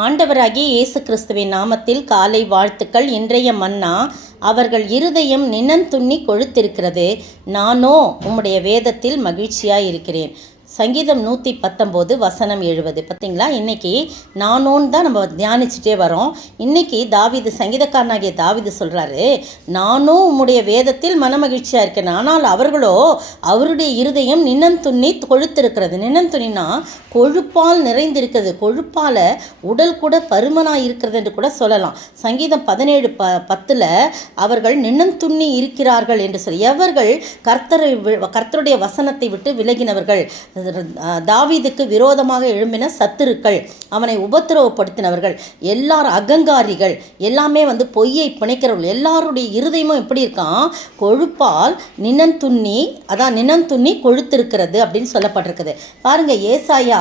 ஆண்டவராகிய இயேசு கிறிஸ்துவின் நாமத்தில் காலை வாழ்த்துக்கள். இன்றைய மன்னா, அவர்கள் இருதயம் நினந்துண்ணி கொழுத்திருக்கிறது, நானோ உம்முடைய வேதத்தில் மகிழ்ச்சியாய் இருக்கிறேன். சங்கீதம் 119 வசனம் 70. பார்த்தீங்களா, இன்றைக்கி நானோன்னு தான் நம்ம தியானிச்சுட்டே வரோம். இன்றைக்கி தாவீது, சங்கீதக்காரனாகிய தாவீது சொல்கிறாரு, நானும் உம்முடைய வேதத்தில் மனமகிழ்ச்சியாக இருக்கேன், ஆனால் அவர்களோ அவருடைய இருதயம் நினந்துண்ணி கொழுத்திருக்கிறது. நினந்துண்ணினா கொழுப்பால் நிறைந்திருக்கிறது, கொழுப்பால் உடல் கூட பருமனாக இருக்கிறது என்று கூட சொல்லலாம். சங்கீதம் 17:10 அவர்கள் நினந்துண்ணி இருக்கிறார்கள் என்று சொல்லி, எவர்கள் கர்த்தருடைய வசனத்தை விட்டு விலகினவர்கள், தாவீதுக்கு விரோதமாக எழும்பின சத்துருக்கள், அவனை உபத்திரவப்படுத்தினவர்கள், எல்லாரும் அகங்காரிகள், எல்லாமே பொய்யை பிணைக்கிறவர்கள், எல்லாருடைய இருதயமும் எப்படி இருக்கான், கொழுப்பால் நினந்துண்ணி, அதான் நினந்துண்ணி கொழுத்திருக்கிறது அப்படின்னு சொல்லப்பட்டிருக்குது. பாருங்க, ஏசாயா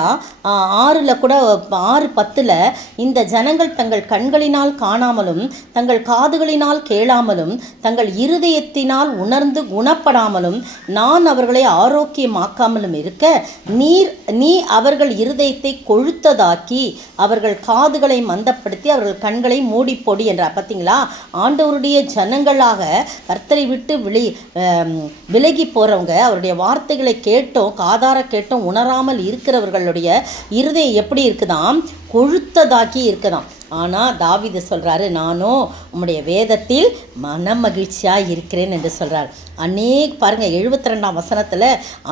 6 கூட 6:10 இந்த ஜனங்கள் தங்கள் கண்களினால் காணாமலும் தங்கள் காதுகளினால் கேளாமலும் தங்கள் இருதயத்தினால் உணர்ந்து குணப்படாமலும் நான் அவர்களை ஆரோக்கியமாக்காமலும் இருக்க நீ அவர்கள் இருதயத்தை கொழுத்ததாக்கி அவர்கள் காதுகளை மந்தப்படுத்தி அவர்கள் கண்களை மூடி போடி என்றார். பார்த்தீங்களா, ஆண்டவருடைய ஜனங்களாக கர்த்தரை விட்டு விலகி போகிறவங்க, அவருடைய வார்த்தைகளை கேட்டோம், காதார கேட்டோம், உணராமல் இருக்கிறவர்களுடைய இருதயம் எப்படி இருக்குதாம், கொழுத்ததாக்கி இருக்குதாம். ஆனால் தாவீது சொல்கிறாரு, நானும் உம்முடைய வேதத்தில் மனமகிழ்ச்சியாக இருக்கிறேன் என்று சொல்கிறார். பாருங்கள், 72ஆம் வசனத்தில்,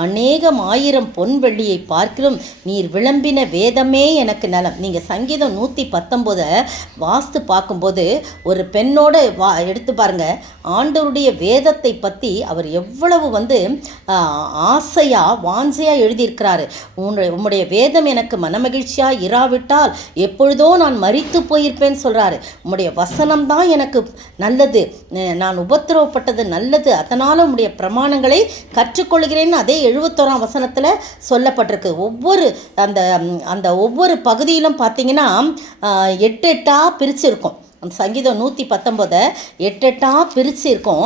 அநேகம் ஆயிரம் பொன் வெள்ளியை பார்க்கிலும் நீர் விளம்பின வேதமே எனக்கு நலம். நீங்கள் சங்கீதம் 119 வாஸ்து பார்க்கும்போது ஒரு பெண்ணோட எடுத்து பாருங்கள், ஆண்டவருடைய வேதத்தை பற்றி அவர் எவ்வளவு ஆசையாக வாஞ்சையாக எழுதியிருக்கிறாரு. உம்முடைய வேதம் எனக்கு மனமகிழ்ச்சியாக இராவிட்டால் எப்பொழுதோ நான் மரித்து போயிருப்பேன்னு சொல்கிறாரு. உம்முடைய வசனம் தான் எனக்கு நல்லது, நான் உபத்திரவப்பட்டது நல்லது, அதனால் உம்முடைய பிரமாணங்களை கற்றுக்கொள்கிறேன்னு அதே 71ஆம் வசனத்தில் சொல்லப்பட்டிருக்கு. அந்த ஒவ்வொரு பகுதியிலும் பார்த்தீங்கன்னா 8 பிரிச்சிருக்கும். அந்த சங்கீதம் 119 8 பிரித்து இருக்கும்.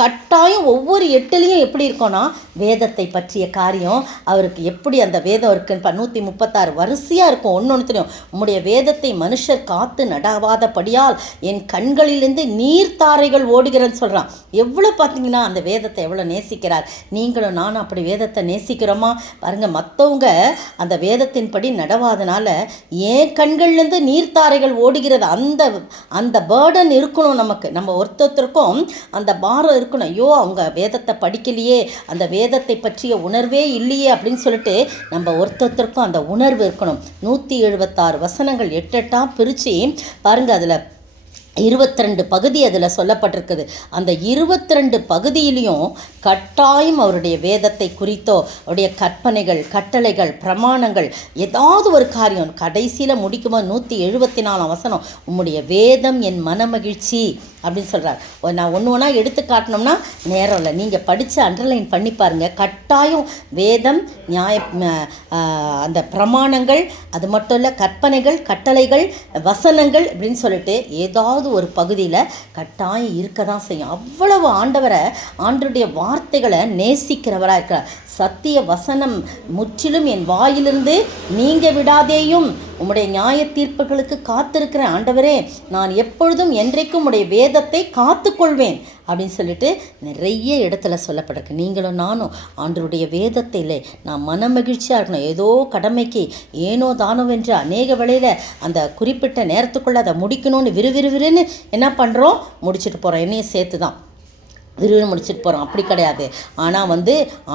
கட்டாயம் ஒவ்வொரு 8லையும் எப்படி இருக்கும்னா வேதத்தை பற்றிய காரியம், அவருக்கு எப்படி அந்த வேதம் இருக்குன்னு 136 வரிசையாக இருக்கும். ஒன்னொன்றுலையும் உம்முடைய வேதத்தை மனுஷர் காத்து நடாவாதபடியால் என் கண்களிலிருந்து நீர்த்தாரைகள் ஓடுகிறன்னு சொல்கிறான். எவ்வளோ பார்த்தீங்கன்னா அந்த வேதத்தை எவ்வளோ நேசிக்கிறார். நீங்களும் நானும் அப்படி வேதத்தை நேசிக்கிறோமா பாருங்கள். மற்றவங்க அந்த வேதத்தின்படி நடவாதனால என் கண்கள்லேருந்து நீர்த்தாரைகள் ஓடுகிறது. அந்த பேர்டன் இருக்கணும் நமக்கு, நம்ம ஒருத்தருக்கும் அந்த பாரம் இருக்கணும். ஐயோ, அவங்க வேதத்தை படிக்கலையே, அந்த வேதத்தை பற்றிய உணர்வே இல்லையே அப்படின்னு சொல்லிட்டு நம்ம ஒருத்தருக்கும் அந்த உணர்வு இருக்கணும். 176 வசனங்கள் 8 பிரித்து பாருங்கள், அதில் 22 பகுதி அதில் சொல்லப்பட்டிருக்குது. அந்த 22 பகுதியிலையும் கட்டாயம் அவருடைய வேதத்தை குறித்தோ அவருடைய கற்பனைகள், கட்டளைகள், பிரமாணங்கள், ஏதாவது ஒரு காரியம் கடைசியில் முடிக்கும்போது 174 வசனம், உம்முடைய வேதம் என் மனமகிழ்ச்சி அப்படின்னு சொல்கிறார். நான் ஒன்று எடுத்து காட்டினோம்னா நேரம் இல்லை, நீங்கள் படித்து அண்டர்லைன் பண்ணி பாருங்கள். கட்டாயம் வேதம், அந்த பிரமாணங்கள், அது மட்டும் இல்லை கற்பனைகள், கட்டளைகள், வசனங்கள் அப்படின்னு சொல்லிட்டு ஏதாவது ஒரு பகுதியில் கட்டாயம் இருக்க தான் செய்யும். அவ்வளவு ஆண்டவருடைய வார்த்தைகளை நேசிக்கிறவராக இருக்கிறார். சத்திய வசனம் முற்றிலும் என் வாயிலிருந்து நீங்க விடாதேயும், உம்முடைய நியாய தீர்ப்புகளுக்கு காத்திருக்கிறேன் ஆண்டவரே, நான் எப்பொழுதும் என்றைக்கும் உடைய வேதத்தை காத்துக்கொள்வேன் அப்படின்னு சொல்லிட்டு நிறைய இடத்துல சொல்லப்பட்டிருக்கு. நீங்களும் நானும் ஆண்டவருடைய வேதத்தில் நான் மனமகிழ்ச்சியாக இருக்கணும். ஏதோ கடமைக்கு ஏனோ தானோ என்று அநேக வேளையில் அந்த குறிப்பிட்ட நேரத்துக்குள்ளே அதை முடிக்கணும்னு விறுவிறுவிறுன்னு என்ன பண்ணுறோம், முடிச்சுட்டு போகிறோம். என்னையும் சேர்த்து தான் விரும்பி முடிச்சுட்டு போகிறோம். அப்படி கிடையாது. ஆனால்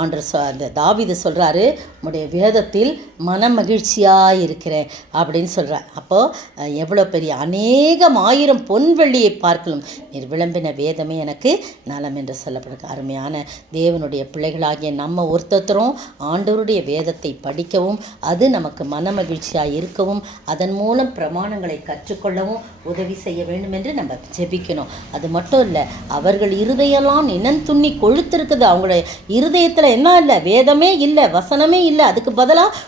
அந்த தாவீது சொல்கிறாரு, உம்முடைய வேதத்தில் மனமகிழ்ச்சியாக இருக்கிறேன் அப்படின்னு சொல்கிறார். அப்போது எவ்வளோ பெரிய அநேகம் ஆயிரம் பொன் வெள்ளியை பார்க்கலும் நீர் விளம்பின வேதமே எனக்கு நலம் என்று சொல்லப்படுது. அருமையான தேவனுடைய பிள்ளைகளாகிய நம்ம ஒருத்தரும் ஆண்டவருடைய வேதத்தை படிக்கவும், அது நமக்கு மனமகிழ்ச்சியாக இருக்கவும், அதன் மூலம் பிரமாணங்களை கற்றுக்கொள்ளவும் உதவி செய்ய வேண்டும் என்று நம்ம ஜெபிக்கணும். அது மட்டும் இல்லை, அவர்கள் இருதயம் நினந்துண்ணி கொழுத்திருக்குது. அவங்களுடைய இருதயத்தில் என்ன இல்லை, வேதமே இல்லை, வசனமே இல்லை, அதுக்கு பதிலாக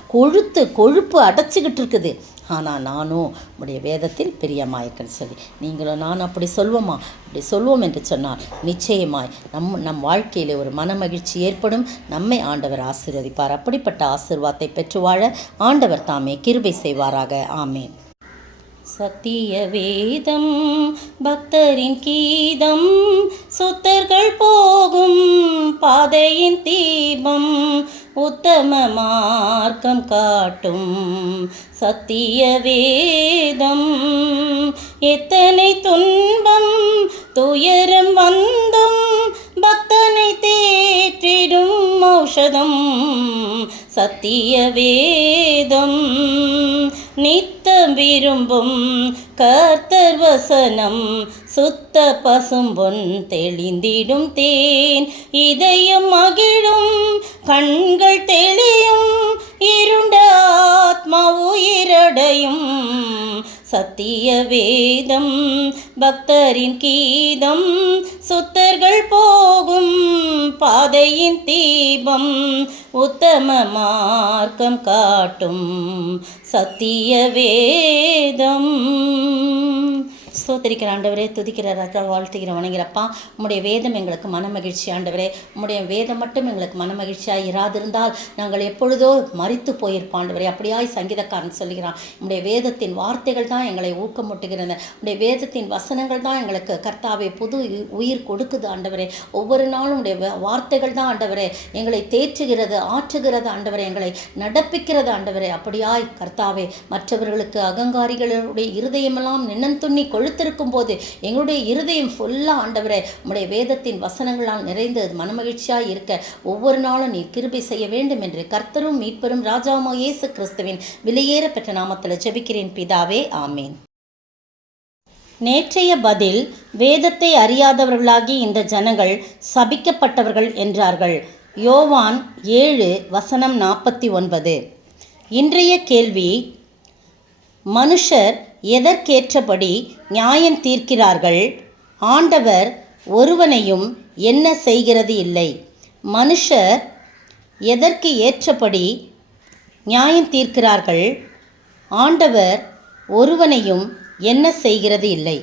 கொழுப்பு அடைச்சிக்கிட்டு இருக்குது. ஆனால் நானும் உடைய வேதத்தில் பிரியமாயிருக்கேன்னு சொல்லி நீங்களும் நானும் அப்படி சொல்வோமா? அப்படி சொல்வோம் என்று சொன்னால் நிச்சயமாய் நம் வாழ்க்கையில் ஒரு மனமகிழ்ச்சி ஏற்படும். நம்மை ஆண்டவர் ஆசீர்வதிப்பார். அப்படிப்பட்ட ஆசீர்வாதத்தை பெற்று வாழ ஆண்டவர் தாமே கிருபை செய்வாராக. ஆமேன். சத்திய வேதம் பக்தரின் கீதம், சுத்தர்கள் போகும் பாதையின் தீபம், உத்தம மார்க்கம் காட்டும் சத்திய வேதம். எத்தனை துன்பம் துயரம் வந்தும் பக்தனை தேற்றிடும் ஔஷதம் சத்திய வேதம். நித்தம் விரும்பும் கர்த்தர் வசனம், சுத்த பசும்பொன் தெளிந்திடும் தேன், இதயம் மகிழும் கண்கள் தெளியும், இருண்ட ஆத்மா உயிரடையும் சத்திய வேதம் பக்தரின் கீதம், சுத்தர்கள் போகும் பாதையின் தீபம், உத்தம மார்க்கம் காட்டும் சத்திய வேதம். ஸ்தோத்திரிக்கிற ஆண்டவரே, துதிக்கிற ராஜா, வாழ்த்துகிற வணங்கிறப்பா. உம்முடைய வேதம் எங்களுக்கு மனமகிழ்ச்சி ஆண்டவரே. உம்முடைய வேதம் மட்டும் எங்களுக்கு மனமகிழ்ச்சியாக இராதிருந்தால் நாங்கள் எப்பொழுதோ மரித்து போயிருப்போம் ஆண்டவரே. அப்படியாய் சங்கீதக்காரன் சொல்லுகிறான். உம்முடைய வேதத்தின் வார்த்தைகள் தான் எங்களை ஊக்கமூட்டுகிறது. உம்முடைய வேதத்தின் வசனங்கள் தான் எங்களுக்கு கர்த்தாவே புது உயிர் கொடுக்குது ஆண்டவரே. ஒவ்வொரு நாளும் உடைய வார்த்தைகள் தான் ஆண்டவரே எங்களை தேற்றுகிறது, ஆற்றுகிறது ஆண்டவரே, எங்களை நடப்பிக்கிறது ஆண்டவரே. அப்படியாய் கர்த்தாவே, மற்றவர்களுக்கு அகங்காரிகளுடைய இருதயமெல்லாம் நின்னந்துண்ணி கொழுத்திருக்கும் போது எங்களுடைய இருதயம் ஃபுல்லாக ஆண்டவரே உம்முடைய வேதத்தின் வசனங்களால் நிறைந்து மனமகிழ்ச்சியாக இருக்க ஒவ்வொரு நாளும் நீ கிருபை செய்ய வேண்டும் என்று கர்த்தரும் மீட்பரும் ராஜாவுமாகிய இயேசு கிறிஸ்துவின் விலையேற பெற்ற நாமத்தில் ஜெபிக்கிறேன் பிதாவே, ஆமேன். நேற்றைய பதில், வேதத்தை அறியாதவர்களாகி இந்த ஜனங்கள் சபிக்கப்பட்டவர்கள் என்றார்கள். யோவான் 7:49. இன்றைய கேள்வி, மனுஷர் எதற்கேற்றபடி நியாயம் தீர்க்கிறார்கள்? ஆண்டவர் ஒருவனையும் என்ன செய்கிறது இல்லை. மனுஷர் எதற்கு ஏற்றபடி நியாயம் தீர்க்கிறார்கள்? ஆண்டவர் ஒருவனையும் என்ன செய்கிறது இல்லை.